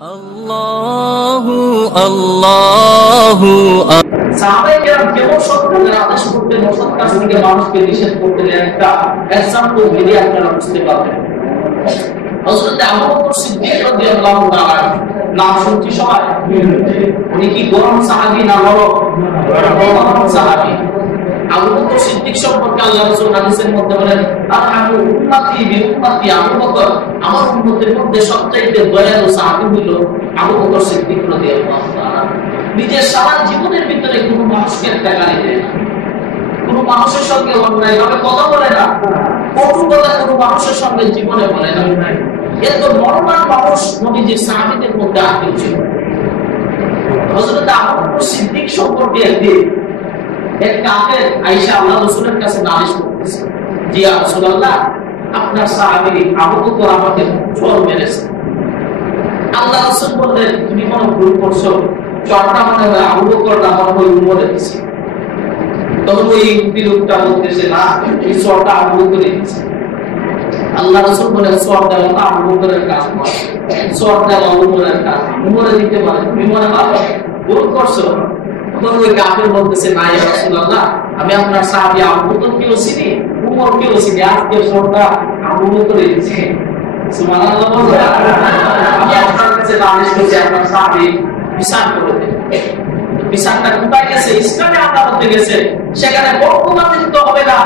আল্লাহু আল্লাহু সাহাবায়ে কেরাম কেবল সত্যের আদেশ করতেন, অসৎ কাজ থেকে মানুষকে নিষেধ করতেন। একটা এক্সাম্পল দিলে আপনারা বুঝতে পারবেন। হযরত আবু বকর সিদ্দিক রাদিয়াল্লাহু তাআলা নাম শুনছি সবাই? উনি কি গরম সাহাবী না গরম সাহাবী? আবু বকর সিদ্দিক সম্পর্কে আল্লাহ রাসূল হাদিসের মধ্যে বলেন, আরহামু উম্মতি বি উম্মতি আবু বকর, আমার উম্মতের মধ্যে সবচেয়ে দয়ালু সাহাবী হলো আবু বকর সিদ্দিক রাদিয়াল্লাহু তাআলা। নিজের সারা জীবনের ভিতরে কোনো মানুষকে একটা গালি দেয় না, কোনো মানুষের সঙ্গে অন্যায়ভাবে কথা বলে না, কটু কথা কোনো মানুষের সঙ্গে জীবনে বলে না। এত নরমাল মানুষ নবীজির সাহাবীদের মধ্যে আত্মীয় ছিল। হযরত আবু বকর সিদ্দিক সম্পর্কে একদিন এক কাফের আয়েশা আল্লাহ রাসূলের কাছে নালিশ করতেছে, জি ইয়া রাসূলুল্লাহ, আপনার সাহাবী আবু বকর আমাকে চড় মেরেছে। আল্লাহ রাসূল বললেন, তুমি মনে ভুল করছো, চড়টা মনে হয় আবু বকর আমার ওই উমরে দিয়েছে। তখন ওই লোকটা বলতেছে, না, এই চড়টা আবু বকর দিয়েছে। আল্লাহ রাসূল বলেন, চড় দেওয়া আবু বকরের কাজ নয়, চড় দেওয়া উমরের কাজ। উমরে দিতে পারে, তুমি মনে ভাবো ভুল করছো। তখন ওই কাফের বলতেছে, না ইয়া রাসূলুল্লাহ, আমি আপনার সাহাবী আবু বকরকেও চিনি, উমরকেও চিনি, আজকে চড়টা আবু বকর দিয়েছে। সুবহানাল্লাহ বলতে আমি আপনার কাছে নালিশ করছি, আপনার সাহাবী বিচার করে দেন। বিচারটা কোথায় গেছে? ইসলামে আদালতে গেছে। সেখানে পক্ষপাতিত্ব হবে না,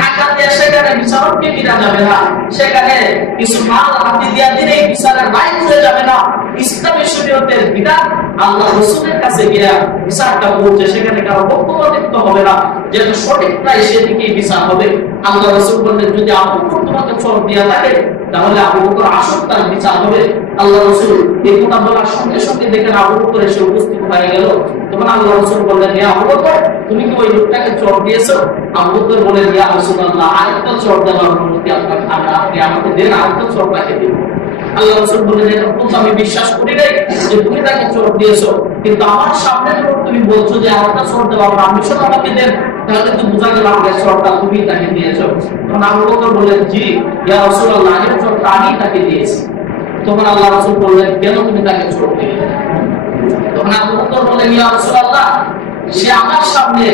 টাকা দিয়ে সেখানে বিচারককে কিনা যাবে না, সেখানে কিছু মাল হাতে দিয়া দিলেই বিচারের রায় হয়ে যাবে না। ইসলামী শরীয়তের বিধান আল্লাহ রাসূলের কাছে গিয়া বিচারটা পৌঁছে, সেখানে কারো পক্ষপাতিত্ব হবে না, যেটা সঠিক প্রায় সেদিকেই বিচার হবে। আল্লাহ রাসূল বললেন, যদি আবু বকর তোমাকে চড় দিয়া থাকে তাহলে আবু বকর আসল তার বিচার হবে। আল্লাহ রাসূল এই কথা বলার সঙ্গে সঙ্গে দেখেন আবু বকর এসে উপস্থিত হয়ে গেল। তখন আল্লাহ রাসূল বললেন, ইয়া আবু বকর, তুমি কি ওই লোকটাকে চড় দিয়েছো? আবু বকর বলেন, ইয়া রাসূলুল্লাহ, আরেকটা চড় দেওয়ার অনুমতি আপনি আমাকে দেন, আরেকটা চড় তাকে দিন। আল্লাহ রাসূল বললেন, এটা তো আমি বিশ্বাস করি নাই যে তুমি তাকে চড় দিয়েছো, কিন্তু আমার সামনে যখন তুমি বলছো যে আরেকটা চড় দেওয়ার পারমিশন আমাকে দেন, তাহলে তো বোঝা গেল আমাকে চড়টা তুমি তাকে দিয়েছো। তখন আবু বকর বললেন, জি ইয়া রাসূলুল্লাহ, এর চড়টা আমি তাকে দিয়েছি। তখন আল্লাহ রাসূল বললেন, কেন তুমি তাকে চড় দিলে? তখন আবু বকর বললেন, ইয়া রাসূলুল্লাহ, সে আমার সামনে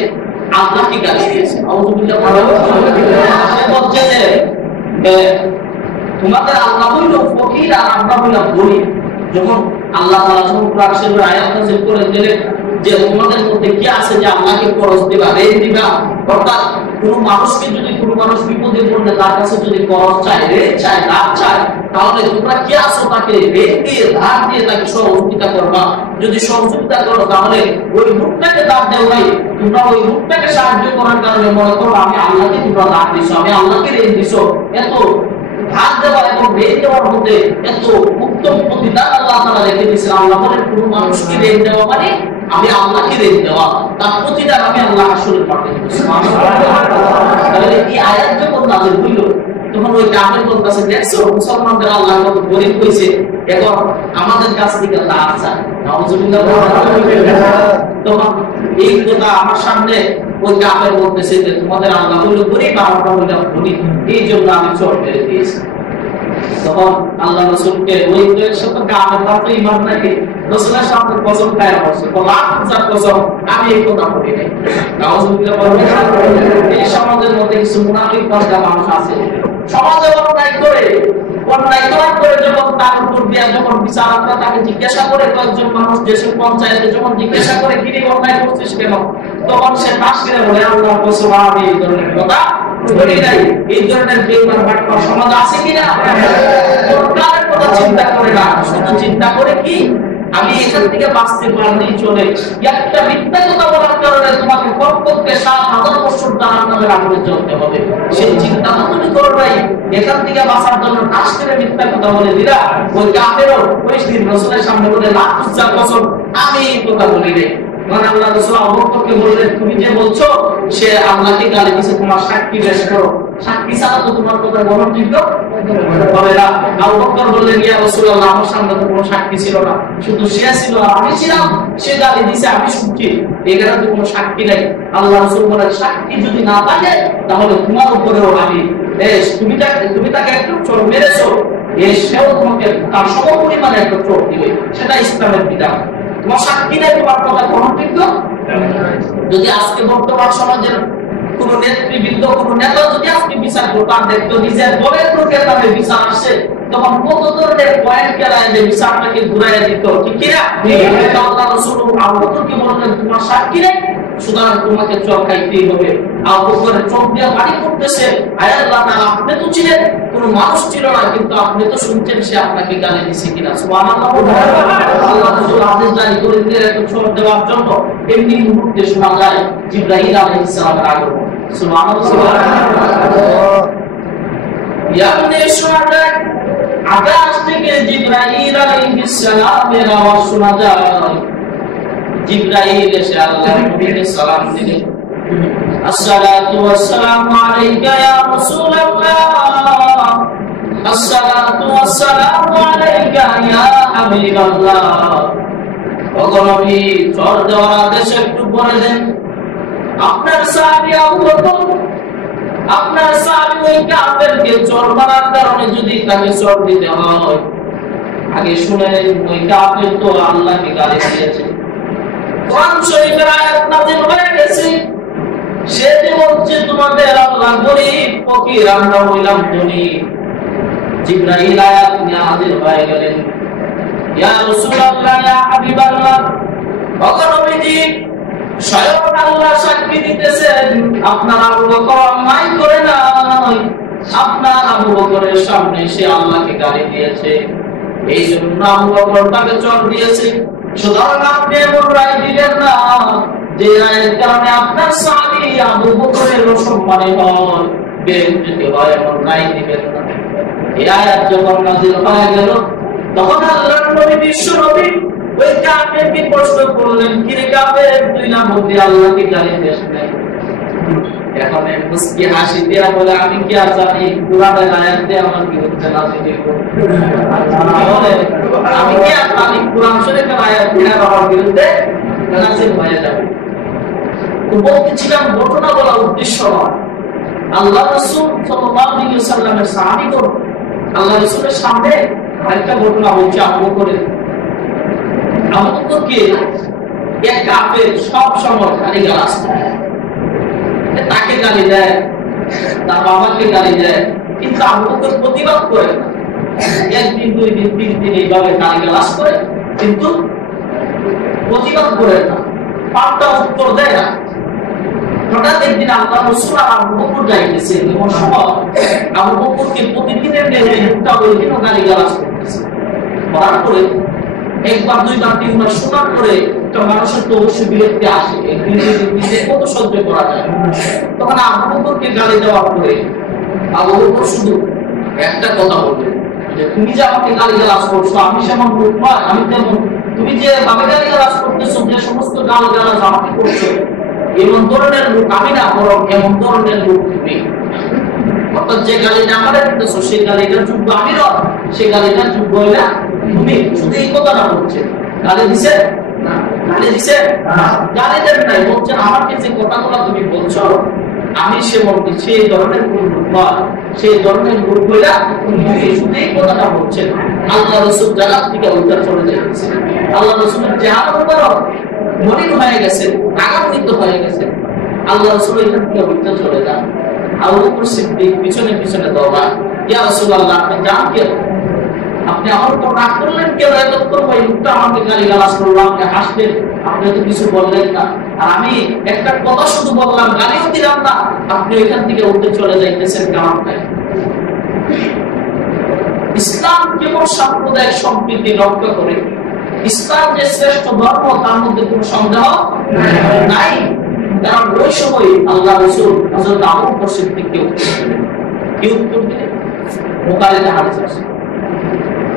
আল্লাহকে গালি দিয়েছে। আউযুবিল্লাহ, সে বলছে যে তোমাদের আল্লাহ হইল ফকির আর আমরা হইলাম গরীব। যখন আল্লাহ তাআলা কোরআন শরীফের আয়াত নাযিল করে দিলেন যে তোমাদের মধ্যে কি আছে যে আল্লাহকে খরচ দিবা, ঋণ দিবা, অর্থাৎ কোন মানুষকে যদি কোন মানুষ বিপদে পড়লে তার কাছে যদি খরচ চায়, ঋণ চায়, দান চায়, তাহলে তোমরা কি আছো তাকে ঋণ দিয়ে, ধার দিয়ে তাকে সহযোগিতা করবা। যদি সহযোগিতা করো তাহলে ওই লোকটাকে দান দেও নাই, তোমরা ওই লোকটাকে সাহায্য করার কারণে মনে করো আমি আল্লাহকে তোমরা দান দিছো, আমি আল্লাহকে ঋণ দিছো। এত ধার দেওয়া এবং ঋণ দেওয়ার মধ্যে এত উত্তম প্রতিদান আল্লাহ তাআলা রেখে দিয়েছেন। আল্লাহ বলেন, কোন মানুষকে ঋণ দেওয়া মানে আমি আল্লাহকে ঋণ দেওয়া, তার প্রতিদান আমি আল্লাহ আসলে পাঠিয়ে দেব। তাহলে এই আয়াত যখন নাযিল হইল তখন ওই কাফের বলতেছে, দেখছো মুসলমানদের আল্লাহ কত গরীব হয়েছে, এখন আমাদের কাছ থেকে ধার চায়। নাউযুবিল্লাহ। তখন এই কথা আমার সামনে ওই কাফের বলতেছে যে তোমাদের আল্লাহ হইল গরীব আর আমরা হইলাম ধনী, এই জন্য আমি চড় মেরে দিয়েছি। তখন আল্লাহ রাসূলকে ওই সাথে কাফের তার তো ঈমান নাকি, রাসূলের সামনে কসম খায় বলছে, আল্লাহ তাআলার কসম আমি এই কথা বলি নাই। নাউযুবিল্লাহ। এই সমাজের মধ্যে কিছু মুনাফিক মানুষ আছে, সমাজে অন্যায় করার পরে যখন তার উপর দিয়া যখন বিচারকরা তাকে জিজ্ঞাসা করে, কয়েকজন মানুষ দেশের পঞ্চায়েতে যখন জিজ্ঞাসা করে কি অন্যায় করছিস কেন, তখন সে পাশ করে বলে, আল্লাহর কসম আমি এই ধরনের কথা বলি নাই। এই ধরনের বেঈমান বাটপার সমাজ আছে কিনা? সরকারের কথা চিন্তা করে না, শুধু চিন্তা করে কি আমি এখান থেকে বাঁচতে পারলেই চলে। একটা মিথ্যা কথা বলার কারণে তোমাকে কমপক্ষে ৭,০০০ বছর জাহান্নামের আগুনে জ্বলতে হবে, সেই চিন্তা তো তুমি করো নাই। এখান থেকে বাঁচার জন্য কাজ করে মিথ্যা কথা বলে দিলা। ওই কাফেরও ওই দিন রাসূলের সামনে বলে, লাত তুজার কসম আমি এই কথা বলি নাই। মানে আল্লাহ রাসূল আবু বকরকে বললেন, তুমি যে বলছো সে আল্লাহকে গালি দিয়েছে, তোমার সাক্ষী পেশ করো। সাক্ষী ছাড়া তো তোমার কথা গ্রহণযোগ্য হবে না। আবু বকর বললেন, ইয়া রাসূলুল্লাহ, আমার সামনে তো কোনো সাক্ষী ছিল না, শুধু সে ছিল আর আমি ছিলাম, সে গালি দিয়েছে আমি শুনছি, এখানে তো কোনো সাক্ষী নাই। আল্লাহ রাসূল বলেন, সাক্ষী যদি না থাকে তাহলে তোমার উপরেও আমি, তুমি তাকে একটু চড় মেরেছো, সেও তোমাকে তার সমপরিমাণে একটা চোট দিবে, সেটা ইসলামের বিধান। তোমার সাক্ষী নেই, তোমার কথা গ্রহণযোগ্য। যদি আজকে বর্তমান সমাজের কোন নেতৃবৃন্দ, কোন নেতা যদি আজকে বিচার করতো, আর দেখতো নিজের দলের লোকের নামে বিচার আসছে, তখন কত ধরনের পয়েন্ট কেলায় যে বিচারটাকে ঘুরাইয়া দিত, ঠিক কিনা? আল্লাহ রাসূল আবু বকরকে বললেন তোমার সাক্ষী নেই, সুতরাং তোমাকে চোখ খাইতেই হবে। আবু বকরের চোখ দিয়ে পানি পড়তেছে, আয় আল্লাহ তাআলা, আপনি তো ছিলেন, কোন মানুষ ছিল না, কিন্তু আপনি তো শুনছেন সে আপনাকে গালি দিছে কিনা। সুবহানাল্লাহ। আল্লাহ রাসূল আদেশ জারি করে দিলেন এত চোখ দেওয়ার জন্য। এমনি মুহূর্তে শোনা যায় জিবরাইল আলাইহিস সালামের আগমন। সুবহানাল্লাহ। ইয়ামনে শোনা যায় আকাশ থেকে জিবরাইল আলাইহিস সালামের আওয়াজ শোনা যায়। জিবরাইল এসে আল্লাহর নবীকে সালাম দিলেন, আসসালাতু ওয়াসসালামু আলাইকা ইয়া রাসূলুল্লাহ, আসসালাতু ওয়াসসালামু আলাইকা ইয়া হাবিবাল্লাহ। ওগো নবী, চর দেওয়ার আদেশ একটু বলে দেন। আপনার সাহাবী আবু বকর, আপনার সাহাবী ওই কাফেরকে চর মারার কারণে যদি তাকে চর দিতে হয়, আগে শুনেন ওই কাফের তো আল্লাহকে গালি দিয়েছে। কোরআন শরীফের আয়াত নাযিল হয়ে গেছে, সে যে বলছে তোমাদের আল্লাহ গরীব ফকির, আমরা হইলাম ধনী। জিবরাইল আয়াত নাযিল হয়ে গেলেন, ইয়া রাসূলুল্লাহ, ইয়া হাবিবাল্লাহ, ওগো নবীজি, স্বয়ং আল্লাহ সাক্ষী দিতেছেন আপনার আবু বকর অন্যায় করে নাই, আপনার আবু বকরের সামনে সে আল্লাহকে গালি দিয়েছে, এই জন্য আবু বকর তাকে চর দিয়েছে। সুতরাং আপনি এমন রায় দিলেন না যে রায়ের কারণে আপনার সাহাবী আবু বকরের অসম্মানে হয়, বেইজ্জতি হয়, এমন রায় দিবেন না। এই আয়াত যখন নাযিল হয়ে গেল, তখন আল্লাহর নবী বিশ্ব নবী ওই কাফেরকে প্রশ্ন করলেন, কি রে কাফের, তুই না বললি আল্লাহকে গালি দিস নাই? এখন মুস্কি হাসি দিয়া বলে, আমি কি আর জানি কুরআনের আয়াত দিয়ে আমার বিরুদ্ধে নাযিল হবে? আমি কি আর জানি কুরআন শরীফের আয়াত দিয়ে আমার বিরুদ্ধে নাযিল হয়ে যাবে? তো বলতেছিলাম, ঘটনা বলা উদ্দেশ্য নয়। আল্লাহ রাসূল সাল্লাল্লাহু আলাইহি ওয়াসাল্লামের সাহাবী তো আল্লাহ রাসূলের সামনে আরেকটা ঘটনা হচ্ছে আবু বকরের। আবু বকরকে এক কাফের সব সময় গালি গালাজ করে, তাকে গালি দেয়, তার বাবাকে গালি দেয়, কিন্তু আবু বকর প্রতিবাদ করে না। একদিন, দুই দিন, তিন দিন এইভাবে গালি গালাজ করে, কিন্তু প্রতিবাদ করে না, পাল্টা উত্তর দেয় না। হঠাৎ একদিন আল্লাহ রাসূল আর আবু বকর যাইতেছে, এমন সময় আবু বকরকে প্রতিদিনের ন্যায় একটা ওইদিনও গালি গালাজ করতেছে। করার পরে একবার, দুইবার, তিনবার শোনার পরে একটা মানুষের তো অবশ্যই বিরক্তি আসে, কত সহ্য করা যায়। তখন আবু বকরকে গালি দেওয়ার পরে আবু বকর শুধু একটা কথা বললেন, যে তুমি যে আমাকে গালি গালাজ করছো, আমি সেমন লোক নয়, আমি তেমন, তুমি যে ভাবে গালি গালাজ করতেছো, যে সমস্ত গালি গালাজ আমাকে করছো, এমন ধরনের লোক আমি না, বরং এমন ধরনের লোক তুমি। অর্থাৎ যে গালিটা আমারে দিতেছো, সেই গালিটার যোগ্য আমি নয়, সেই গালিটার যোগ্য হইলা তুমি। শুধু এই কথাটা বলছে, গালি দিছে না, গালি দিছে না, গালি দেন নাই, বলছেন আমাকে যে কথাগুলো তুমি বলছো আমি সেই ধরনের কোন লোক নয়, সেই ধরনের লোক হইলা তুমি। শুধু এই কথাটা বলছেন। আল্লাহ রাসূল জান্নাত থেকে উত্তর চলে যাচ্ছে। আল্লাহ রাসূলের চেহারা মুবারক মলিন হয়ে গেছে, রাগান্বিত হয়ে গেছে। আল্লাহ রাসূল এখান থেকে উত্তর চলে যান। আবু বকর সিদ্দিক পিছনে পিছনে দৌড়ান, ইয়া রাসূলুল্লাহ, আপনি যান কেন? আপনি আমার উপর রাগ করলেন কেন? এতক্ষণ ওই লোকটা আমাকে গালি গালাজ করলো, আমাকে হাসলেন, আপনি তো কিছু বললেন না, আর আমি একটা কথা শুধু বললাম, গালিও দিলাম না, আপনি ওইখান থেকে উঠে চলে যাইতেছেন কেমন? ইসলাম কেবল সাম্প্রদায়িক সম্প্রীতি রক্ষা করে। ইসলাম যে শ্রেষ্ঠ ধর্ম, তার মধ্যে কোনো সন্দেহ নাই। কারণ ওই সময় আল্লাহ রাসূল হযরত আবু বকর সিদ্দিককে উত্তর দিলেন। কি উত্তর দিলেন? বুখারীতে হাদিস আছে,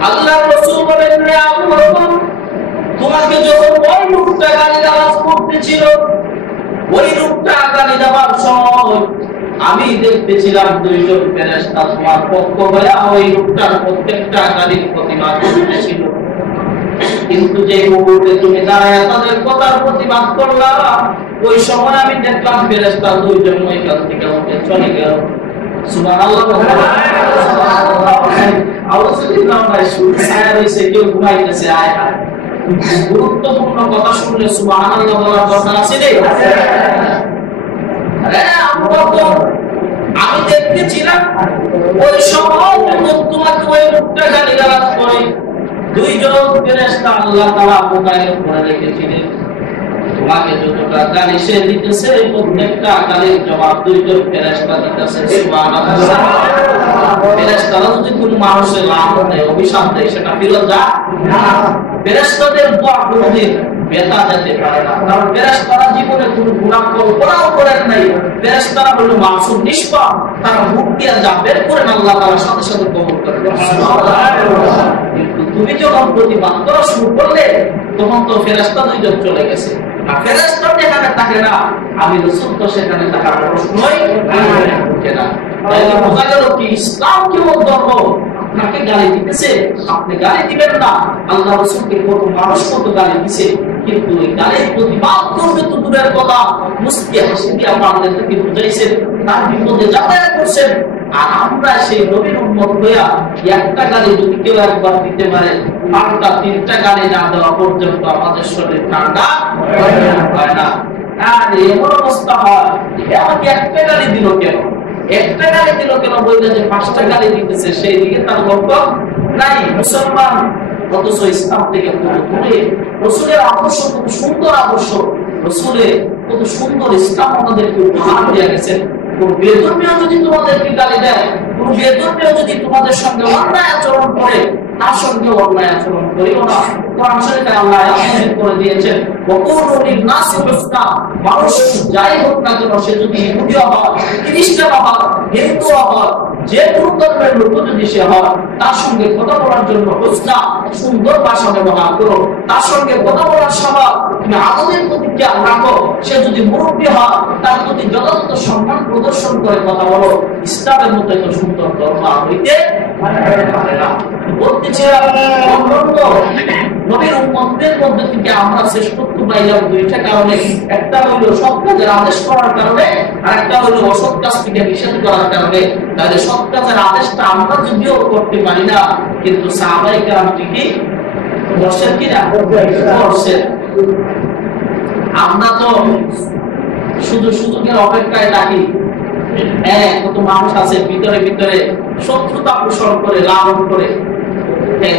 আল্লাহ রাসূল বলেন, রে আবু বকর, তোমাকে যখন ওই লোকটা গালি গালাজ করতেছিল, ওই লোকটা গালি দেওয়ার সময় আমি দেখতেছিলাম দুইজন ফেরেশতা তোমার পক্ষ হয়ে ওই লোকটার প্রত্যেকটা গালির প্রতিবাদ করতেছিল। কিন্তু যে মুহূর্তে তুমি দাঁড়ায় তাদের কথার প্রতিবাদ করলা, ওই সময় আমি দেখলাম ফেরেশতা দুইজন ওইখান থেকে উঠে চলে গেল। সুবহানাল্লাহ। আউযুবিল্লাহ নাই শুনে ছায়া রইছে কেউ ঘুমাইতেছে আয় আয় গুরুত্বপূর্ণ কথা শুনলে সুবহানাল্লাহ বলার কথা আছে রে আরে আমি দেখতেছিলাম ওই সময় তোমাকে ওই লোকটা গালিগালাজ করে দুইজন ফেরেশতা আল্লাহ তাআলা মোতায়েন করে রেখেছিলেন তোমাকে যতটা গালি সে দিতেছে প্রত্যেকটা গালির জবাব দুইজন ফেরেশতা দিতেছে সুবহানাল্লাহ ফেরেশতারা যদি কোনো মানুষের লানত দেয় অভিশাপ দেয় সেটা ফিরত যায় না ফেরেশতাদের দোয়া কোনদিন বেতা যেতে পারে না কারণ ফেরেশতারা জীবনে কোনো গুনাহ করাও করেন নাই ফেরেশতারা হলো মাসুম নিষ্পাপ তারা মুখ দিয়ে যা বের করেন আল্লাহ তাআলা সাথে সাথে কবুল করেন সুবহানাল্লাহ কিন্তু তুমি যখন প্রতিবাদ করা শুরু করলে তখন তো ফেরেশতা দুইজন চলে গেছে আর ফেরেশতা যেখানে থাকে না আমি রাসূল তো সেখানে থাকার প্রশ্নই ওঠে না তাই বোঝা গেল কি ইসলাম কি ধর্ম আপনাকে গালি দিতেছে আপনি গালি দিবেন না আল্লাহ রাসূলকে কত মানুষ কত গালি দিছে কিন্তু এই গালির প্রতিবাদ করবে তো দূরের কথা মুস্কি হাসি দিয়ে আমাদেরকে বুঝাইছেন তার বিপদে যাতায়াত করছেন আর আমরা সেই নবীর উম্মত হইয়া একটা গালি যদি কেউ একবার দিতে পারে পাল্টা তিনটা গালি না দেওয়া পর্যন্ত আমাদের শরীর ঠান্ডা হয় না আর এমন অবস্থা হয় আমাকে একটা গালি দিল কেন একটা গালি দিল কেন বলতে যে পাঁচটা গালি দিতেছে সেই দিকে তার লক্ষ্য নাই মুসলমান অথচ ইসলাম থেকে দূরে রাসূলের আদর্শ কত সুন্দর আদর্শ রাসূলের কত সুন্দর ইসলাম আমাদেরকে উপহার দিয়ে গেছেন কোন বেধর্মীয় যদি তোমাদেরকে গালি দেয় কোন বেধর্মীয় যদি তোমাদের সঙ্গে অন্যায় আচরণ করে তার সঙ্গে অন্যায় আচরণ করিও না কোরআন শরীফে আল্লাহ আয়াত করে দিয়েছেন ওয়াকুলু লিন-নাসি হুসনা মানুষ যাই হোক না কেন সে যদি ইহুদিও হয় খ্রিস্টান হয় হিন্দু হয় যে কোন ধর্মের লোক যদি সে হয় তার সঙ্গে কথা বলার জন্য হুসনা সুন্দর ভাষা ব্যবহার করো তার সঙ্গে কথা বলার সময় তুমি আদবের প্রতি খেয়াল রাখো সে যদি মুরব্বী হয় তার প্রতি যথাযথ সম্মান প্রদর্শন করে কথা বলো ইসলামের মতো এত সুন্দর ধর্ম হইতে পারে না বলতেছিলাম নবীর উম্মতদের মধ্যে থেকে আমরা শ্রেষ্ঠত্ব পাইলাম দুইটা কারণে একটা হলো সৎ কাজের আদেশ করার কারণে আর একটা হলো অসৎ কাজ থেকে নিষেধ করার কারণে তাহলে সৎ কাজের আদেশটা আমরা যদিও করতে পারি না কিন্তু সাহাবায়ে কেরাম ঠিকই করছেন কিনা করছেন আমরা তো শুধু সুযোগের অপেক্ষায় থাকি কত মানুষ আছে ভিতরে ভিতরে শত্রুতা পোষণ করে লালন করে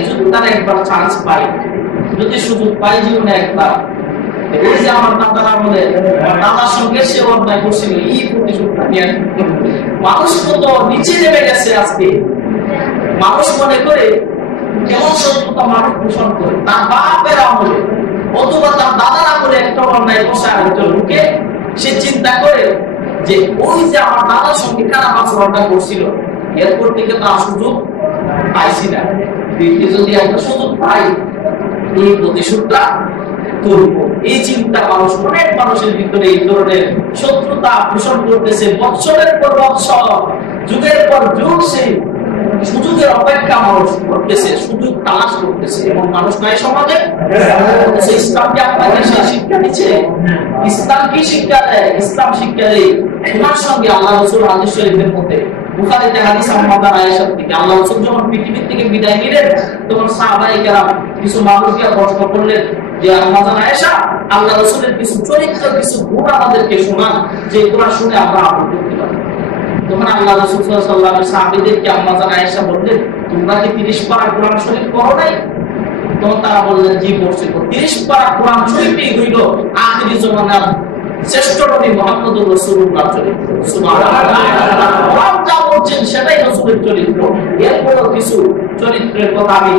যদি তারা একবার চান্স পায় যদি সুযোগ পাই জীবনে একবার এই যে আমার দাদারা বলে দাদার সঙ্গে সে অন্যায় করছিল এই প্রতিশোধটা নিয়ে মানুষ কত নিচে নেমে গেছে আজকে মানুষ মনে করে কেমন শত্রুতা মানুষ পোষণ করে তার বাপের আমলে অথবা তার দাদারা করে একটা অন্যায় বসে আরেকজন লোকে সে চিন্তা করে যে ওই যে আমার দাদার সঙ্গে খারাপ আচরণটা করছিল এরপর থেকে তার সুযোগ পাইছি না যদি একটা সুযোগ পাই এই প্রতিশোধটা করবো এই চিন্তা মানুষ অনেক মানুষের ভিতরে এই ধরনের শত্রুতা পোষণ করতেছে বৎসরের পর বৎসর যুগের পর যুগ সেই সুযোগের অপেক্ষা মানুষ করতেছে সুযোগ তালাশ করতেছে এমন মানুষ নাই সমাজে ইসলাম কি আপনাকে সেই শিক্ষা দিচ্ছে ইসলাম কি শিক্ষা দেয় ইসলাম শিক্ষা দেয় তোমার সঙ্গে আল্লাহ রাসূল হাদিস শরীফের মধ্যে বুখারীতে হাদিস আম্মা আয়েশা থেকে আল্লাহ রাসূল যখন পৃথিবী থেকে বিদায় নিলেন তখন সাহাবায়ে কেরাম কিছু মানুষকে প্রশ্ন করলেন যে আম্মা আয়েশা আল্লাহ রাসূলের কিছু চরিত্র কিছু গুণ আমাদেরকে শোনান যে এগুলো শুনে আমরা আমল করতে পারি তখন আল্লাহ রাসূল সাল্লাল্লাহু আলাইহি ওয়াসাল্লাম সাহাবীদেরকে আম্মা আয়েশা বললেন তোমরা কি 30 পারা কোরআন শরীফ পড়ো নাই তখন তারা বললেন জি পড়ছি 30 পারা কোরআন শরীফই হইল আখিরি জামানার শ্রেষ্ঠ নবী মুহাম্মদুর রাসূলুল্লাহ চরিত্র সুবহানাল্লাহ কোরআন যা বলছেন সেটাই রাসূলের চরিত্র এরপরও কিছু চরিত্রের কথা আমি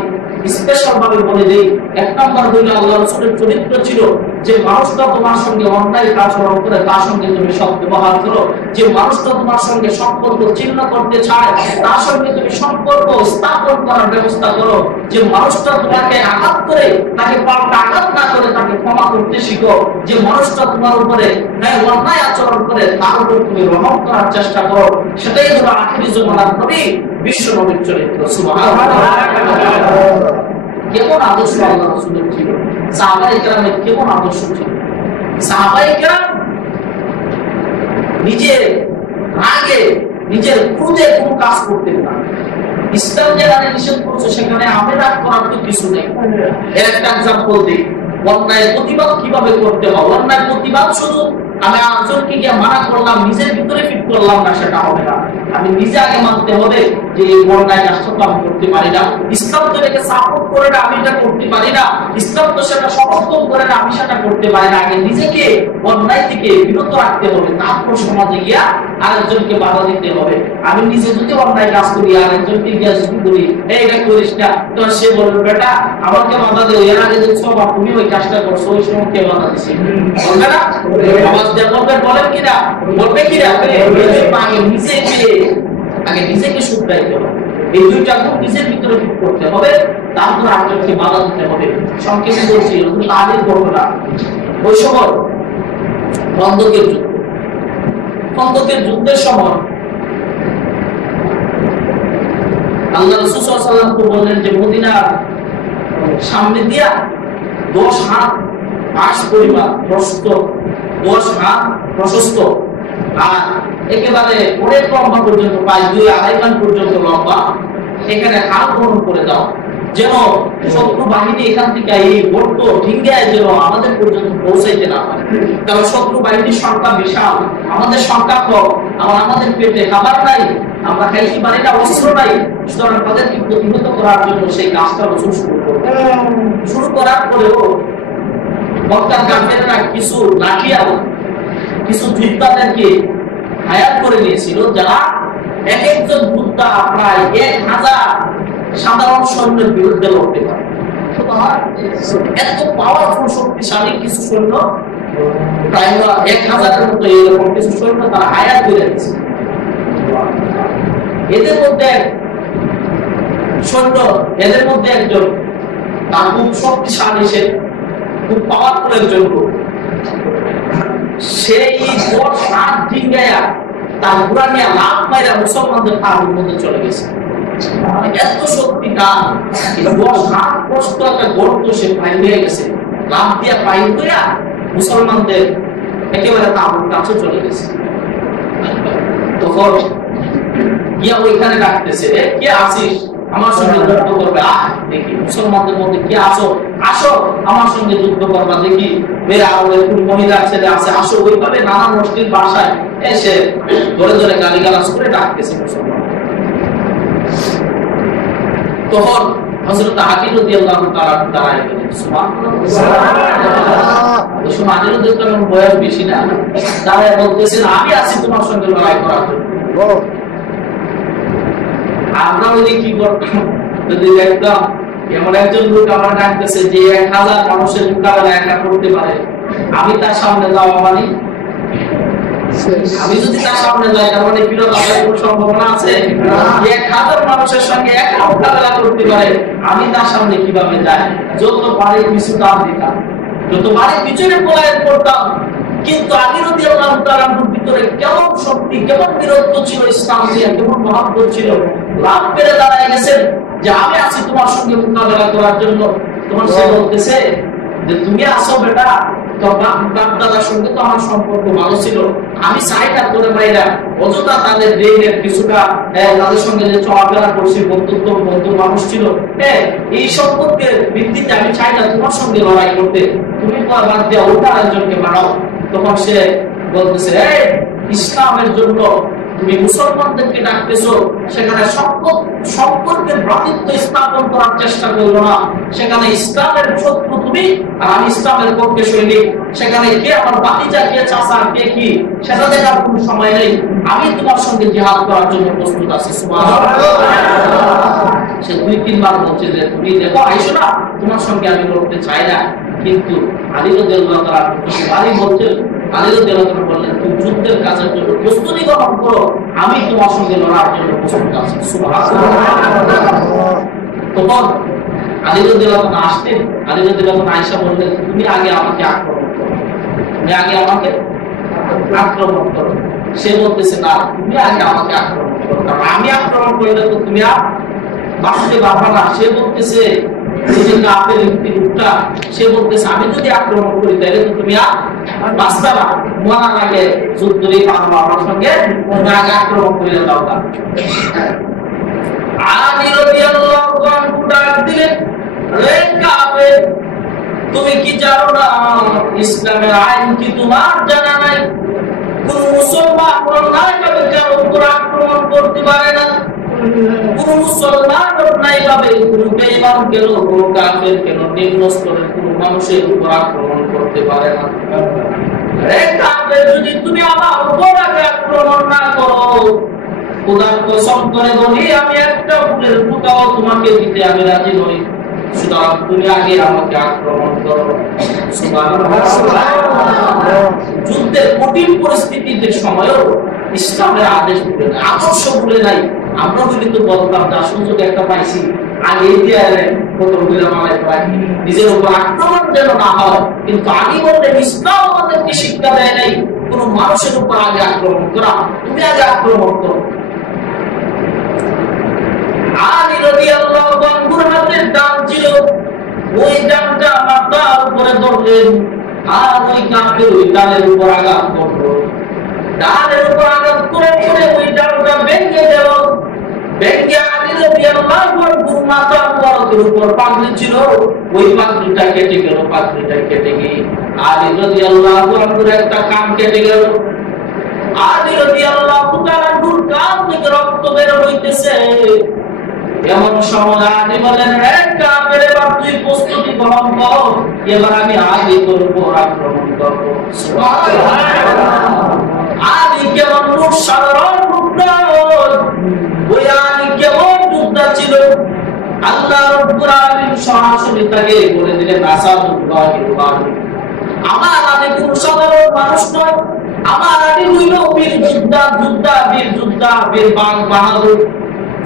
স্পেশাল ভাবে বলে দেই এক নম্বর হইল আল্লাহ রাসূলের চরিত্র ছিল যে মানুষটা তোমার সঙ্গে অন্যায় আচরণ করে তার সঙ্গে তুমি সৎ ব্যবহার করো যে মানুষটা তোমার সঙ্গে সম্পর্ক ছিন্ন করতে চায় তার সঙ্গে তুমি সম্পর্ক স্থাপন করার ব্যবস্থা করো যে মানুষটা তোমাকে আঘাত করে তাকে পাল্টা আঘাত না করে তাকে ক্ষমা করতে শিখো যে মানুষটা তোমার উপরে অন্যায় আচরণ করে তার উপর তুমি রহম করার চেষ্টা করো সেটাই হলো আখিরি জামানার নবী বিশ্ব নবীর চরিত্র সুবহানাল্লাহ কেমন আদর্শ আল্লাহ রাসূলের ছিল সাহাবায়ে কেরামের কেমন আদর্শ ছিল সাহাবায়ে কেরাম নিজের রাগে নিজের ক্রোধে কোনো কাজ করতেন না ইসলাম যেখানে নিষেধ করছে সেখানে আমি রাগ করার তো কিছু নেই। এর একটা এক্সাম্পল দিই, অন্যায়ের প্রতিবাদ কিভাবে করতে হয়। অন্যায় প্রতিবাদ শুধু আমি আরেকজনকে গিয়ে মানা করলাম, নিজের ভিতরে ফিট করলাম না, সেটা হবে না। আমি নিজে আগে মানতে হবে যে এই অন্যায় কাজটা তো আমি করতে পারি না। ইসলাম তো এটাকে সাপোর্ট করে না, আমি এটা করতে পারি না। ইসলাম তো সেটা সমর্থন করে না, আমি সেটা করতে পারি না। আগে নিজেকে অন্যায় থেকে বিরত রাখতে হবে, তারপর সমাজে গিয়া আরেকজনকে বাধা দিতে হবে। আমি নিজে যদি অন্যায় কাজ করি, আরেকজনকে গিয়া যদি বলি এটা করিস না, তো সে বলবে বেটা আমাকে বাধা দেও, এর আগে যে সব তুমি ওই কাজটা করছো, ওই সময় কে বাধা দিছে, বলবে না? আওয়াজ দিয়ে বলবেন, বলেন কিনা? বলবে কিনা? আগে নিজেকে শুধরাইতে হবে, এই দুইটা গুণ নিজের ভিতরে ঠিক করতে হবে, তারপর আরেকজনকে বাধা দিতে হবে। সংক্ষেপে বলছি, তাদের ঘটনা ওই সময় খন্দকের যুদ্ধ। খন্দকের যুদ্ধের সময় আল্লাহ রাসূল সাল্লাল্লাহু আলাইহি ওয়াসাল্লাম বললেন যে মদিনার সামনে দিয়া 10 হাত পাশ পরিমাণ প্রশস্ত, 10 হাত প্রশস্ত আর একেবারে অনেক লম্বা পর্যন্ত, প্রায় 2-2.5 মান পর্যন্ত লম্বা, এখানে হাত গ্রহণ করে দাও, যেন শত্রু বাহিনী এখান থেকে এই গর্ত ঠিঙ্গায় যেন আমাদের পর্যন্ত পৌঁছাইতে না পারে। কারণ শত্রু বাহিনীর সংখ্যা বিশাল, আমাদের সংখ্যা কম, আবার আমাদের পেটে খাবার নাই, আমরা খাইতে পারি না, অস্ত্র নাই। সুতরাং তাদেরকে প্রতিহত করার জন্য সেই কাজটা রসুল শুরু করার পরেও মক্কার কাফেররা কিছু লাঠিয়াল, কিছু যোদ্ধাদেরকে হায়ার করে নিয়েছিল, যারা এক একজন যোদ্ধা প্রায় 1000 সাধারণ সৈন্যের বিরুদ্ধে লড়তে পারে। এত পাওয়ারফুল শক্তিশালী কিছু সৈন্য, প্রায় 1000-এর মতো এরকম কিছু সৈন্য তারা হায়ার করে নিয়েছে। এদের মধ্যে সৈন্য, এদের মধ্যে একজন তার খুব শক্তিশালী, সে খুব পাওয়ারফুল একজন লোক, সেই 10 হাত ডিঙ্গায়া তার ঘোড়া নিয়ে লাফ মাইরা মুসলমানদের তাবুর মধ্যে চলে গেছে। এত শক্তিটা, 10 হাত প্রশস্ত একটা গর্ত সে পাইল হয়ে গেছে, লাফ দিয়া পাইল হইয়া মুসলমানদের একেবারে তাবুর কাছে চলে গেছে। তখন গিয়া ওইখানে ডাকতেছে, কে আসিস আমার সঙ্গে যুদ্ধ করবে? দেখি মুসলমানদের মধ্যে কে আসো, আসো আমার সঙ্গে যুদ্ধ করবা, দেখি মেয়েরা মহিলা ছেলে আছে, আসো। ওইভাবে নানা মুসলিম ভাষায় এসে ধরে ধরে গালিগালাজ করে ডাকতেছে মুসলমান। তখন হযরত আলী রাদিয়াল্লাহু তাআলা দাঁড়ায় গেলেন। সুবহানাল্লাহ। আলী রাদিয়াল্লাহু বয়স বেশি না, দাঁড়ায় বলতেছেন আমি আছি তোমার সঙ্গে লড়াই করার জন্য। আমরা ওই কি করতাম যদি দেখতাম এমন একজন লোক আমার ডাকতেছে যে 1000 মানুষের মোকাবেলা একা করতে পারে, আমি তার সামনে যাওয়া মানে, আমি যদি তার সামনে যাই তার মানে বিরোধ হওয়ার কোনো সম্ভাবনা আছে? 1000 মানুষের সঙ্গে একা মোকাবেলা করতে পারে, আমি তার সামনে কিভাবে যাই? যত পারে কিছু দাম দিতাম, যত পারে পিছনে পলায়ন করতাম। কিন্তু আলী রাদিয়াল্লাহু তাআলার ভিতরে কেমন শক্তি, কেমন বীরত্ব ছিল, ইসলাম নিয়ে কেমন মহব্বত ছিল, লাভ পেরে দাঁড়ায় গেছেন যে আমি আছি তোমার সঙ্গে মোকাবেলা করার জন্য। তোমার সে বলতেছে যে তুমি আসো বেটা, তো বাপ দাদার সঙ্গে তো আমার সম্পর্ক ভালো ছিল, আমি চাই না করে ভাইরা অযথা তাদের ব্রেনের কিছুটা তাদের সঙ্গে যে চলাফেরা করছি, বন্ধুত্ব মানুষ ছিল, এই সম্পর্কের ভিত্তিতে আমি চাই না তোমার সঙ্গে লড়াই করতে, তুমি বাদ দেওয়া ওটা আরেকজনকে বাড়াও। তখন সে বলতেছে ইসলামের জন্য তুমি মুসলমানদেরকে ডাকতেছো, সেখানে সম্পর্কের ভ্রাতৃত্ব স্থাপন করার চেষ্টা করলো না, সেখানে ইসলামের শত্রু তুমি আর আমি ইসলামের পক্ষে সৈনিক, সেখানে কে আমার বাতিজা, কে চাচা, কে কি সেটা দেখার কোনো সময় নেই, আমি তোমার সঙ্গে জিহাদ করার জন্য প্রস্তুত আছি। সে 2-3 বার বলছে যে তুমি দেখো আইসো না, তোমার সঙ্গে আমি লড়তে চাই না। কিন্তু আলী রাদিয়াল্লাহু তাআলা বারই বলছেন, আলী রাদিয়াল্লাহু তাআলা বললেন তুমি যুদ্ধের কাজের জন্য প্রস্তুতি গ্রহণ করো, আমি তোমার সঙ্গে লড়ার জন্য প্রস্তুত আছি। সুবহানাল্লাহ। তখন আলী রাদিয়াল্লাহু তাআলা আসতেন, আলী রাদিয়াল্লাহু তাআলা আয়েশা বললেন তুমি আগে আমাকে আক্রমণ করো, তুমি আগে আমাকে আক্রমণ করো। সে বলতেছে না তুমি আগে আমাকে আক্রমণ করো, কারণ আমি আক্রমণ করলে তো তুমি আর বাঁচতে পারবা না। সে বলতেছে সে বলতেছে আমি যদি আক্রমণ করি তাহলে তো তুমি আর বাঁচতে না, মরার আগে যুদ্ধই পারবো আমার সঙ্গে, আগে আক্রমণ করে দাও। আলী রাদিয়াল্লাহু আনহু ডাক দিলেন, রে কাফের, তুমি কি জানো না ইসলামের আইন কি তোমার জানা নাই? কোন মুসলমান অন্যায়ভাবে কারো উপর আক্রমণ করতে পারে না, কোন মুসলমান অন্যায়ভাবে কোন বেঈমান কেন, কোন কাফের কেন, নিম্ন স্তরের কোন মানুষের উপর আক্রমণ করতে পারে না। রে কাফের, যদি তুমি আমার উপর আগে আক্রমণ না করো, খোদার কসম করে বলি আমি একটা ফুলের টুকাও তোমাকে দিতে আমি রাজি নই, সুতরাং তুমি আগে আমাকে আক্রমণ করো। যুদ্ধের কঠিন পরিস্থিতিতে সময়ও ইসলামের আদেশ ভুলে নাই, আদর্শ ভুলে নাই। আমরা কিন্তু বলতাম তার সুযোগ একটা পাইছি, আগে দিয়ে প্রথম মালায় প্রায় নিজের উপর আক্রমণ যেন না হয়। কিন্তু আগে বললেন ইসলাম আমাদেরকে শিক্ষা দেয় নাই কোন মানুষের উপর আগে আক্রমণ করা, তুমি আগে আক্রমণ করো। আলী রাদিয়াল্লাহু আনহুর হাতে ডাল ছিল, ওই ডালটা মাথার উপরে ধরলেন আর ওই কাফের ওই ডালের উপর আঘাত করলো। ডালের উপর আঘাত করে করে ওই ডালটা ভেঙে গেল। ভেঙে আলী রাদিয়াল্লাহু আনহুর মাথার উপর পাগড়ি ছিল, ওই পাগড়িটা কেটে গেল। পাগড়িটা কেটে গিয়ে আলী রাদিয়াল্লাহু আনহুর একটা কান কেটে গেল। আলী রাদিয়াল্লাহু তাআলা আনহুর কান থেকে রক্ত বের হইতেছে। এমন সময় আলী বলেন, হে কাফের, এবার তুই প্রস্তুতি গ্রহণ কর, এবার আমি আলী তোর উপর আক্রমণ করব। সুবহানাল্লাহ। আলী কেমন রূপ, সাধারণ রূপ নয়, ওই আলী কেমন যোদ্ধা ছিল। আল্লাহ রাব্বুল আলামিন সরাসরি তাকে বলে দিলেন, আসাদুল্লাহি ওয়া আমার আলী কোন সাধারণ মানুষ নয়, আমার আলী হইল বীর যোদ্ধা, বীর যোদ্ধা, বীর বাহাদুর।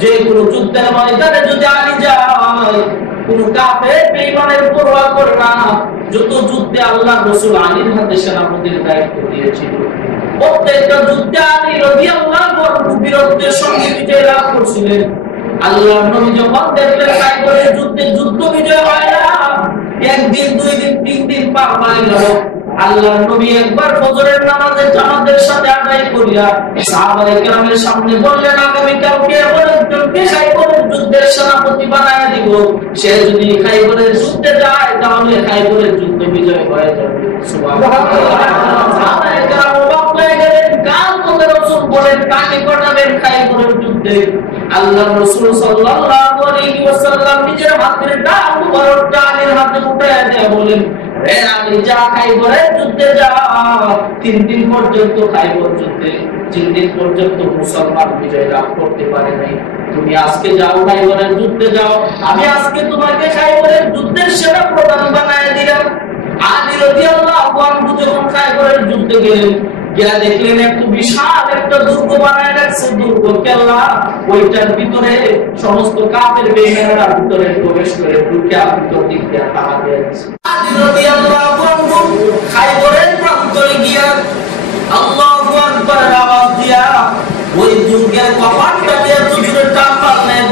যে কোন যুদ্ধের ময়দানে যদি আলী যায়, কোন কাফের বেঈমানের পরোয়া করে না। যত যুদ্ধে আল্লাহ রাসূল আলীর হাতে সেনাপতির দায়িত্ব দিয়েছিল, প্রত্যেকটা যুদ্ধে আলী রাদিয়াল্লাহু আনহু বীরত্বের সঙ্গে বিজয় লাভ করছিলেন। আল্লাহর নবী যখন দেখলেন খাইবরের যুদ্ধে যুদ্ধ বিজয় হয় না, একদিন, দুই দিন, তিন দিন পার হয়ে গেল, আল্লাহর নবী একবার ফজরের নামাজে জামাতের সাথে আদায় করিয়া সাহাবায়ে কেরামের সামনে বললেন, আগামী কালকে এমন একজনকে খাইবরের যুদ্ধের সেনাপতি বানায় দিব, সে যদি খাইবরের যুদ্ধে যায় তাহলে খাইবরের যুদ্ধ বিজয় হয়ে যাবে। সুবহানাল্লাহ। সাহাবায়ে কেরাম অবাক হয়ে গেলেন, কাল তোদের রাসূল বলেন কাকে পাঠাবেন খাইবরের যুদ্ধে? আল্লাহর রাসূল সাল্লাল্লাহু আলাইহি ওয়াসাল্লাম নিজের হাতের ডাল মুবারকটা আলীর হাতে উঠায় দিয়ে বলেন, হে আলী, যা খাইবরের যুদ্ধে যা। 3 দিন পর্যন্ত খাইবর যুদ্ধে, 3 দিন পর্যন্ত মুসলমান বিজয় লাভ করতে পারে নাই। তুমি আজকে যাও, খাইবরের যুদ্ধে যাও, আমি আজকে তোমাকে খাইবরের যুদ্ধের সেনা প্রধান বানায় দিলাম। আলী রাদিয়াল্লাহু আনহু যখন খাইবরের যুদ্ধে গেলেন, গিয়া দেখলেন একটু বিশাল একটা দুর্গ বানায় রাখছে, দুর্গ কেল্লা। ওইটার ভিতরে সমস্ত কাফের বেঈমানরা ভিতরে প্রবেশ করে ঢুকিয়া ভিতর দিক দিয়ে তালা দিয়ে দিয়েছে। আলী রাদিয়াল্লাহু আনহু খাইবরের প্রান্তরে গিয়া আল্লাহু আকবার আওয়াজ দিয়া ওই দুর্গের কপাটটাকে এত জোরে টান মারলেন,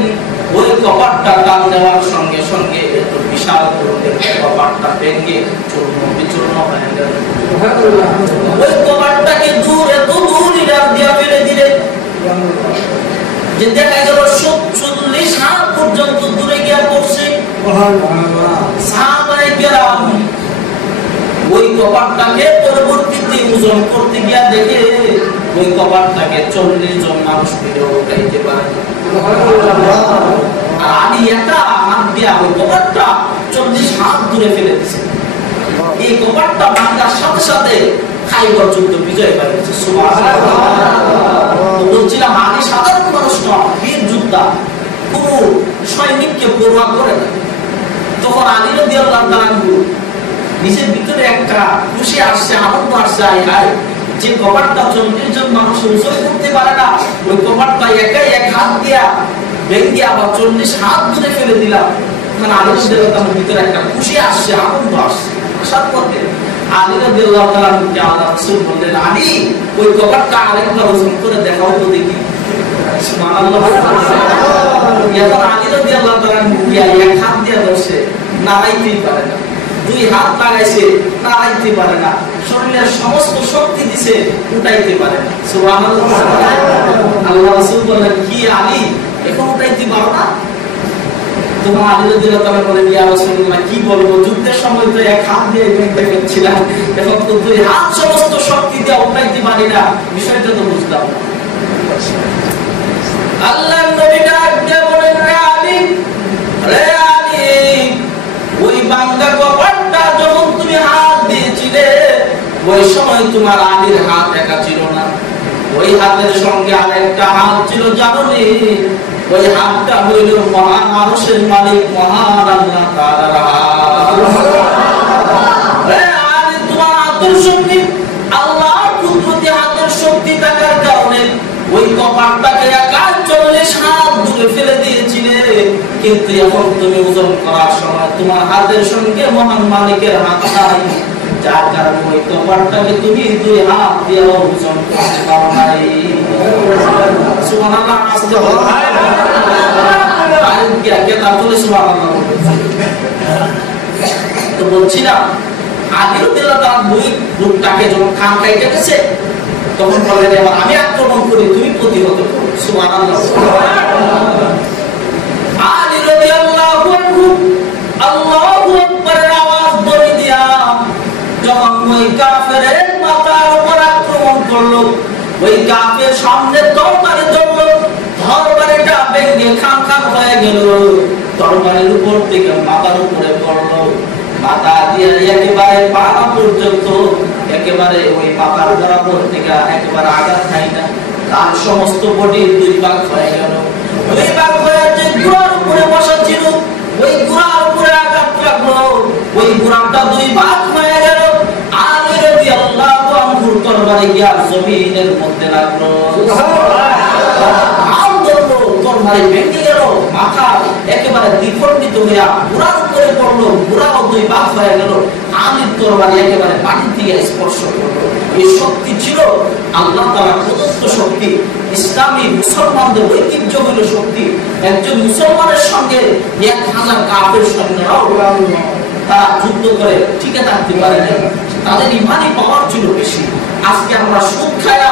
ওই কপাটটা টান দেওয়ার সঙ্গে সঙ্গে এত বিশাল দুর্গের কপাটটা ভেঙে চূর্ণ বিচূর্ণ হয়ে গেল। ওই কপাটটাকে এত দূর ইরাক দিয়া ফেলে দিলেন যে দেখা গেল 40 হাত পর্যন্ত দূরে গিয়া পড়ছে। সাহাবায়ে কেরাম ওই কপাটটাকে পরবর্তীতে ওজন করতে গিয়া দেখে ওই কপাটটাকে 40 জন মানুষ মিলে উঠাইতে পারে। আর আলী একা হাত দিয়া ওই কপাটটা 40 হাত দূরে ফেলে দিয়েছে। এই কপাটটা ভাঙার সাথে সাথে খাইবর যুদ্ধ বিজয় পেয়েছে। সুবহানাল্লাহ। বলছিলাম আলী সাধারণ মানুষ নয়, বীর যোদ্ধা, কোনো সৈনিককে পরোয়া করে না। তখন আলী রাদিয়াল্লাহু তাআলা নিজের ভিতরে একটা খুশি আসছে, আনন্দ আসছে, আয় যে কপাটটা 40 জন মানুষ উৎসব করতে পারে না, ওই কপাটটা একাই এক হাত দিয়া ভেঙে আবার 40 হাত দূরে ফেলে দিলাম। তখন আলী রাদিয়াল্লাহু তাআলার ভিতরে একটা খুশি আসছে, আনন্দ আসছে। আসার পথে আলী রাদিয়াল্লাহু তাআলা আল্লাহ রাসূল বললেন, আলী ওই কপাটটা আরেকবার ওজন করে দেখাও তো দেখি। সুবহানাল্লাহ। এখন আলী রাদিয়াল্লাহু তাআলা এক হাত দিয়া ধরছে, নাড়াইতেই পারে না। 2 হাত লাগাইছে, নাড়াইতে পারে না। শরীরের সমস্ত শক্তি দিছে, উঠাইতে পারে না। সুবহানাল্লাহ। আল্লাহ রাসূল বললেন, কি আলী এখন উঠাইতে পারো না? তখন আলী রাদিয়াল্লাহু তাআলা বলেন, ইয়া রাসূলুল্লাহ, কি বলবো, যুদ্ধের সময় তো এক হাত দিয়ে ভেঙে ফেলছিলাম, এখন তো দুই হাত সমস্ত শক্তি দিয়ে উঠাইতে পারি না, বিষয়টা তো বুঝলাম না। আল্লাহর নবী ডাক দিয়ে বলেন, রে আলী, ওই বাঙ্গা কপাটটা যখন তুমি হাত দিয়েছিলে, ওই সময় তোমার আলীর হাত একা ছিল না, ওই হাতের সঙ্গে আরেকটা হাত ছিল, জানোনি? ওই হাতটা হইল মহান আরশের মালিক মহান আল্লাহ তাআলার হাত। তোমার হাতের শক্তি, আল্লাহর কুদরতি হাতের শক্তি থাকার কারণে ওই কপাটটাকে একা 40 হাত দূরে ফেলে দিয়েছিলে, কিন্তু এখন তুমি ওজন করার সময় তোমার হাতের সঙ্গে মহান মালিকের হাত নাই, যার কারণে ওই কপাটটাকে তুমি 2 হাত দিয়ে ওজন করতে পারো নাই। সুবহানাল্লাহ, তো বলছিলাম আলী রাদিয়াল্লাহু তাআলা দুই লোকটাকে যখন খান খাইতে গেছে, তখন বললেন, এবার আমি আক্রমণ করি, তুমি প্রতিহত করো। সুবহানাল্লাহ। আলী রাদিয়াল্লাহু আনহু আল্লাহু আকবারের আওয়াজ ধরে দিয়া যখন ওই কাফেরের মাথার উপর আক্রমণ করলো, ওই কাফের সামনে তরবারি ধরলো, তরবারিটা ভেঙে খান খান হয়ে গেল, তরবারির উপর থেকে মাথার উপরে পড়লো, মাথা দিয়ে একেবারে পা পর্যন্ত একেবারে ওই মাথার বরাবর থেকে একেবারে আঘাত খাই না, তার সমস্ত বডি 2 ভাগ হয়ে গেল। 2 ভাগ হয়ে যে ঘোড়ার উপরে বসা ছিল, ওই ঘোড়ার উপরে আঘাত লাগলো, ওই ঘোড়াটা 2 ভাগ হয়ে গেল। আলী রাদিয়াল্লাহু আনহুর তরবারি গিয়া জমিনের মধ্যে লাগলো, তরবারি ভেঙে গেল, মাথা একেবারে দ্বিখণ্ডিত হইয়া ঘোড়ার উপরে পড়লো, ঘোড়াও 2 ভাগ হয়ে গেল। আলীর তরবারি একেবারে মাটির দিকে স্পর্শ করলো। এই শক্তি ছিল আল্লাহ তাআলা প্রদত্ত শক্তি, ইসলামী মুসলমানদের ঐতিহ্য হলো শক্তি। একজন মুসলমানের সঙ্গে 1000 কাফের সৈন্যরাও তারা যুদ্ধ করে টিকে থাকতে পারে না, তাদের ইমানি পাওয়ার ছিল বেশি। আজকে আমরা সুদ খায়া,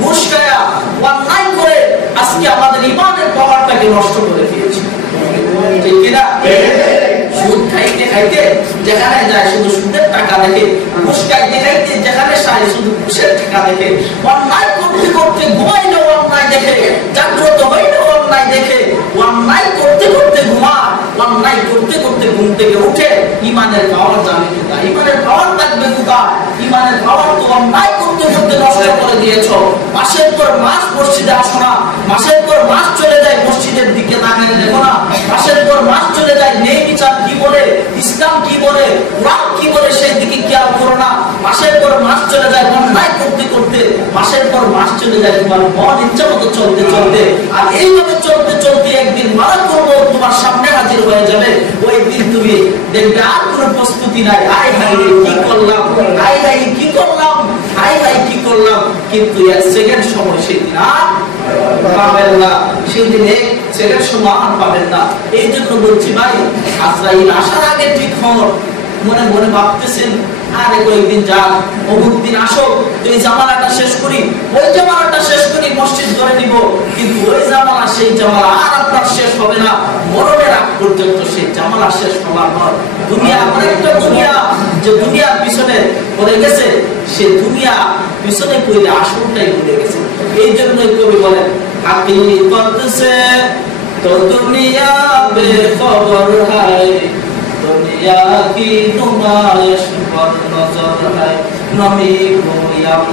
ঘুষ খায়া, অন্যায় করে আজকে আমাদের ইমানের পাওয়ারটাকে নষ্ট করে দিয়েছি, ঠিক কিনা? সুদ খাইতে খাইতে যেখানে যায় শুধু সুদের টাকা দেখে, ঘুষ খাইতে খাইতে যেখানে যায় শুধু ঘুষের টাকা দেখে, অন্যায় করতে করতে ঘুমাইলেও অন্যায় দেখে, জাগ্রত হইলেও অন্যায় দেখে, অন্যায় করতে করতে ঘুমায়, অন্যায় করতে করতে ঘুম থেকে উঠে ইমানের পাওয়ার যাবে কোথায়? ইমানের পাওয়ার থাকবে কোথায়? ইমানের পাওয়ার তো অন্যায় করতে করতে নষ্ট করে দিয়েছ। মাসের পর মাস মসজিদে আসো না, মাসের পর মাস চলে যায় মসজিদের দিকে তাকিয়ে দেখো না, মাসের পর মাস চলে যায় নেই বিচার কি বলে, ইসলাম কি বলে, কোরআন কি বলে সেই দিকে খেয়াল করো না। মাসের পর মাস চলে যায় অন্যায় করতে করতে, মাসের পর মাস চলে যায় তোমার মন ইচ্ছা মতো চলতে চলতে, আর এইভাবে চলতে চলতে একদিন মারা করবো তোমার সামনে হাজির হয়ে যাবে। ওই দিন তুমি দেখবে আর কোনো প্রস্তুতি নাই, আই হাই কি করলাম, আই হাই কি করলাম, আই হাই কি করলাম, কিন্তু 1 সেকেন্ড সময় সেই দিন আর পাবেন না, সেই দিন 1 সেকেন্ড সময় আর পাবেন না। এই জন্য বলছি ভাই, আজরাইল আসার আগে ঠিক হন। মনে মনে ভাবতেছেন আরে কয়েকদিন যাক, অমুক দিন আসো, এই জামানাটা শেষ করি, ওই জামানাটা শেষ করি, মসজিদ ধরে নিব, কিন্তু ওই জামানা সেই জামানা আর আপনার শেষ হবে না, মরণের আগ পর্যন্ত সেই জামানা শেষ হবার নয়। দুনিয়া এমন একটা দুনিয়া যে দুনিয়ার পিছনে পড়ে গেছে, সে দুনিয়া পিছনে পড়ে আসলটাই ভুলে গেছে। এই জন্যই কবি বলেন, হাকিকত সে তো দুনিয়া বেখবর হয়, दुनिया की नुमाइश पर नजर है, नमी गोयम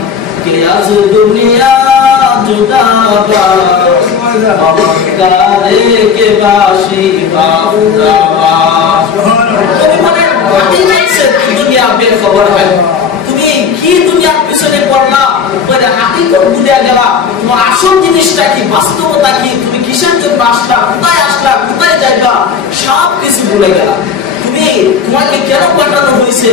के आज दुनिया जुदा बा, ममकारे के बाशी बाबा। दुनिया बेखबर है, তুমি কি দুনিয়ার পিছনে পড়লা, ওই হাকিকত ভুলে গেলা, তোমার আসল জিনিসটা কি, বাস্তবতা কি, তুমি কিসের জন্য আসলা, কোথায় আসলা, কোথায় যাইবা, সব কিছু ভুলে গেলা। তুমি তোমাকে কেন পাঠানো হয়েছে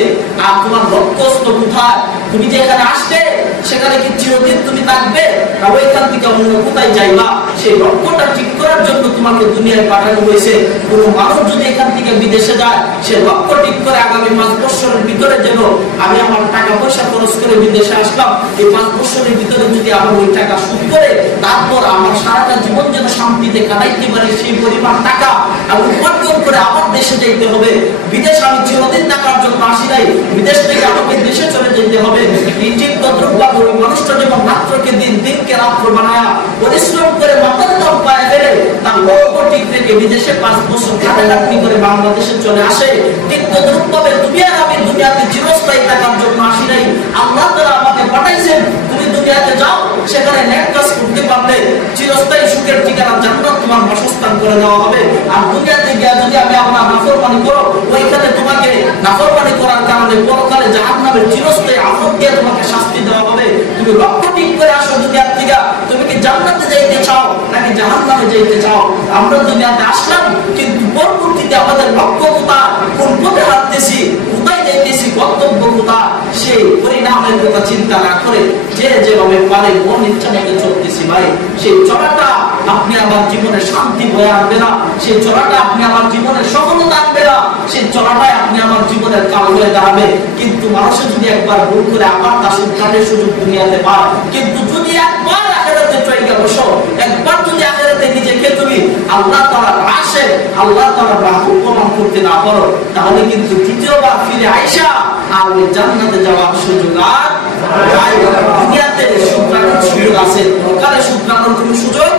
আর তোমার লক্ষ্যস্থ কোথায়, তুমি যেখানে আসবে সেখানে কি চিরদিন তুমি থাকবে না ওইখান থেকে অন্য কোথায় যাইবা, সেই লক্ষ্যটা ঠিক করার জন্য তোমাকে দুনিয়ায় পাঠানো হয়েছে। কোনো মানুষ যদি এখান থেকে বিদেশে যায়, সে লক্ষ্য ঠিক করে আগামী 5 বছরের ভিতরে যেন আমি আমার টাকা পয়সা খরচ করে বিদেশে আসলাম, এই 5 বছরের ভিতরে যদি আমার ওই টাকা সুদ করে তারপর আমার সারাটা জীবন যেন শান্তিতে কাটাইতে পারি, সেই পরিমাণ টাকা আমি উপার্জন করে আমার দেশে যেতে হবে। বিদেশ আমি চিরদিন থাকার জন্য আসি নাই, বিদেশ থেকে আমাকে দেশে চলে যেতে হবে। এই ঠিক তদ্রুপভাবে ওই মানুষটা যেমন রাত্রকে দিন, দিনকে রাত্র বানায়া পরিশ্রম করে মাথার দাম পায়ে ফেলে তার লক্ষ্য ঠিক রেখে বিদেশে 5 বছর খাটাখাটনি করে বাংলাদেশে চলে আসে, ঠিক তদ্রুপভাবে তুমি আর আমি দুনিয়াতে চিরস্থায়ী থাকার জন্য আসি নাই। আল্লাহ তাআলা আমাকে পাঠাইছেন, তুমি দুনিয়াতে যাও, সেখানে নেক কাজ করতে পারলে চিরস্থায়ী সুখের ঠিকানা জান্নাত তোমার বাসস্থান করে দেওয়া হবে। আর দুনিয়াতে গিয়ে যদি আমি আমার নাফরমানি করো, ওইখানে তোমাকে নাফরমানি করার কারণে পরকালে জাহান্নামের চিরস্থায়ী আযাব দিয়ে তোমাকে শাস্তি দেওয়া হবে। তুমি লক্ষ্য ঠিক করে আসো দুনিয়ার থেকে, তুমি কি জান্নাতে যাইতে চাও নাকি জাহান্নামে যাইতে চাও? আমরা দুনিয়াতে আসলাম, কিন্তু পরবর্তীতে আমাদের লক্ষ্য কোথায়, কোন পথে হাঁটতেছি, কোথায় যাইতেছি, গন্তব্য কোথায়, সেই পরিণামের কথা চিন্তা না করে যে যেভাবে পারে মন ইচ্ছা মতো চলতেছি ভাই, সেই চলাটা আপনি আমার জীবনে শান্তি বয়ে আনবে না, সেই চলাটা আপনি আমার জীবনে সফলতা আনবে না, সেই চলাটাই আপনি আমার জীবনের কাল হয়ে দাঁড়াবে। কিন্তু মানুষের যদি একবার ভুল করে আবার তার কাজের সুযোগ দুনিয়াতে পায়, কিন্তু যদি একবার আখিরাতে চলে বসো, একবার যদি আখিরাতে নিজেকে তুমি আল্লাহ তাআলার আসে আল্লাহ তাআলার রাহুল প্রমাণ করতে না পারো, তাহলে কিন্তু দ্বিতীয়বার ফিরে আইসা আর ওই জান্নাতে যাওয়ার সুযোগ আর নাই। দুনিয়াতে সুখরানোর সুযোগ আছে, পরকালে সুখরানোর কোনো সুযোগ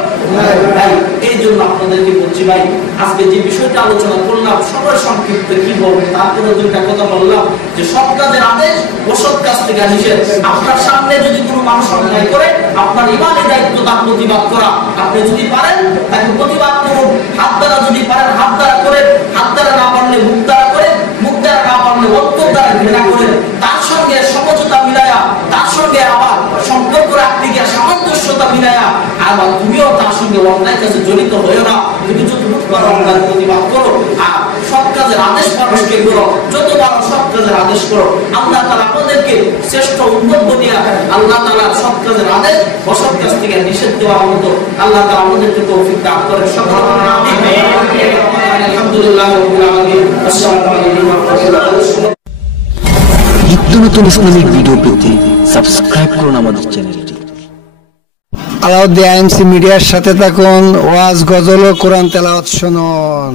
নাই। এই জন্য আপনাদেরকে বলছি ভাই, আজকে যে বিষয়টা আলোচনা করলাম সবার সংক্ষিপ্ত কি বলবো, তারপরে 2টা কথা বললাম যে সৎ কাজের আদেশ, অসৎ কাজ থেকে নিষেধ। আপনার সামনে যদি কোনো মানুষ অন্যায় করে, আপনার ইমানের দায়িত্ব তার প্রতিবাদ করা। আপনি যদি পারেন তাকে প্রতিবাদ করুন, হাত দ্বারা যদি পারেন হাত দ্বারা করেন, হাত দ্বারা না পারলে মুখ দ্বারা করেন, মুখ দ্বারা না পারলে অন্তর দ্বারা ঘৃণা করেন, তার সঙ্গে সমঝোতা মিলায়া, তার সঙ্গে আবার সম্পর্ক রাখতে গিয়ে সামঞ্জস্যতা মিলায়া, আবার তুমিও তার সঙ্গে অন্যায় কাজে জড়িত হয়েও না। তুমি যতটুকু পারো অন্যায়ের প্রতিবাদ করো, আর সৎ কাজের আদেশ মানুষকে করো, যত পারো সৎ কাজের আদেশ করো। আল্লাহ তাআলা আমাদেরকে শ্রেষ্ঠ উম্মত বানিয়ে আল্লাহ তাআলা সৎ কাজের আদেশ অসৎ কাজ থেকে নিষেধ দেওয়ার মতো আল্লাহ তাআলা আমাদেরকে তৌফিক দান করেন। সকলে আমিন। আলহামদুলিল্লাহ রাব্বিল আলামিন। আসসালামু আলাইকুম ওয়া রাহমাতুল্লাহ। নিত্য নতুন ইসলামিক ভিডিও পেতে সাবস্ক্রাইব করুন আমাদের চ্যানেলটি। আলাউদ্দিন আইএমসি মিডিয়ার সাথে থাকুন, ওয়াজ, গজল ও কোরআন তেলাওয়াত শুনুন।